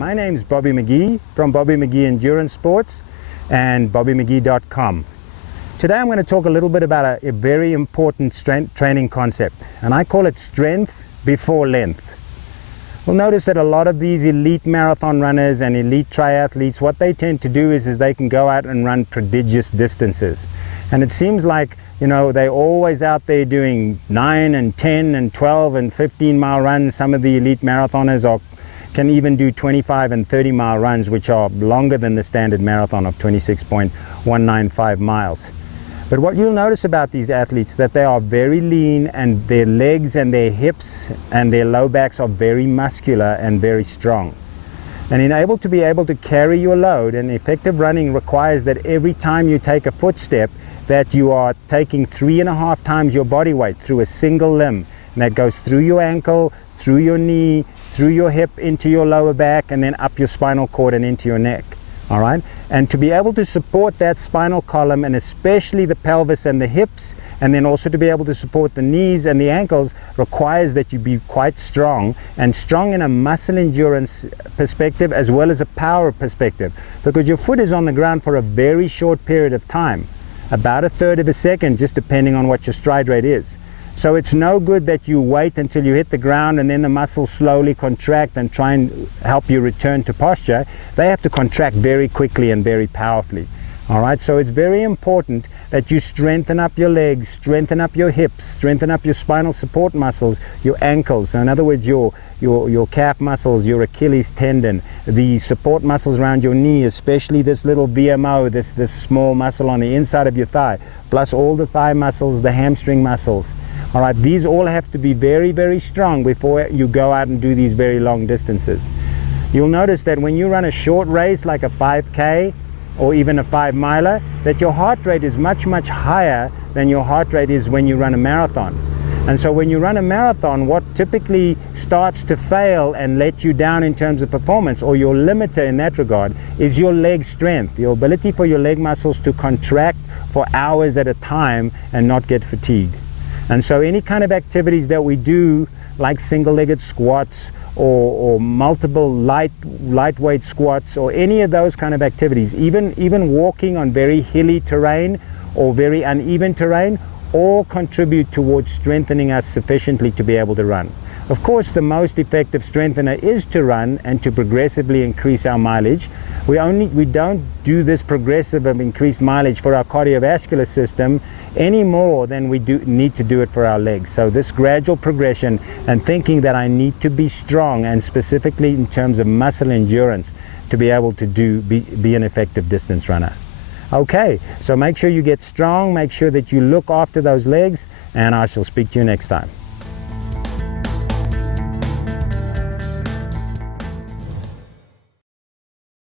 my name's Bobby McGee from Bobby McGee Endurance Sports and BobbyMcGee.com. Today I'm going to talk a little bit about a very important strength training concept, and I call it strength before length. We'll notice that a lot of these elite marathon runners and elite triathletes, what they tend to do is they can go out and run prodigious distances. And it seems like, you know, they're always out there doing 9 and 10 and 12 and 15 mile runs. Some of the elite marathoners can even do 25 and 30 mile runs, which are longer than the standard marathon of 26.195 miles. But what you'll notice about these athletes, that they are very lean, and their legs and their hips and their low backs are very muscular and very strong. And in able to carry your load, and effective running requires that every time you take a footstep, that you are taking 3.5 times your body weight through a single limb. And that goes through your ankle, through your knee, through your hip, into your lower back, and then up your spinal cord and into your neck. All right? And to be able to support that spinal column, and especially the pelvis and the hips, and then also to be able to support the knees and the ankles, requires that you be quite strong, and strong in a muscle endurance perspective as well as a power perspective, because your foot is on the ground for a very short period of time, about 1/3 of a second, just depending on what your stride rate is. So it's no good that you wait until you hit the ground and then the muscles slowly contract and try and help you return to posture. They have to contract very quickly and very powerfully. All right, so it's very important that you strengthen up your legs, strengthen up your hips, strengthen up your spinal support muscles, your ankles. So in other words, your calf muscles, your Achilles tendon, the support muscles around your knee, especially this little VMO, this small muscle on the inside of your thigh, plus all the thigh muscles, the hamstring muscles. All right, these all have to be very, very strong before you go out and do these very long distances. You'll notice that when you run a short race like a 5K or even a 5 miler, that your heart rate is much, much higher than your heart rate is when you run a marathon. And so when you run a marathon, what typically starts to fail and let you down in terms of performance, or your limiter in that regard, is your leg strength, your ability for your leg muscles to contract for hours at a time and not get fatigued. And so any kind of activities that we do, like single-legged squats or multiple lightweight squats, or any of those kind of activities, even walking on very hilly terrain or very uneven terrain, all contribute towards strengthening us sufficiently to be able to run. Of course, the most effective strengthener is to run and to progressively increase our mileage. We don't do this progressive of increased mileage for our cardiovascular system any more than we need to do it for our legs. So this gradual progression, and thinking that I need to be strong, and specifically in terms of muscle endurance, to be able to be an effective distance runner. Okay, so make sure you get strong, make sure that you look after those legs, and I shall speak to you next time.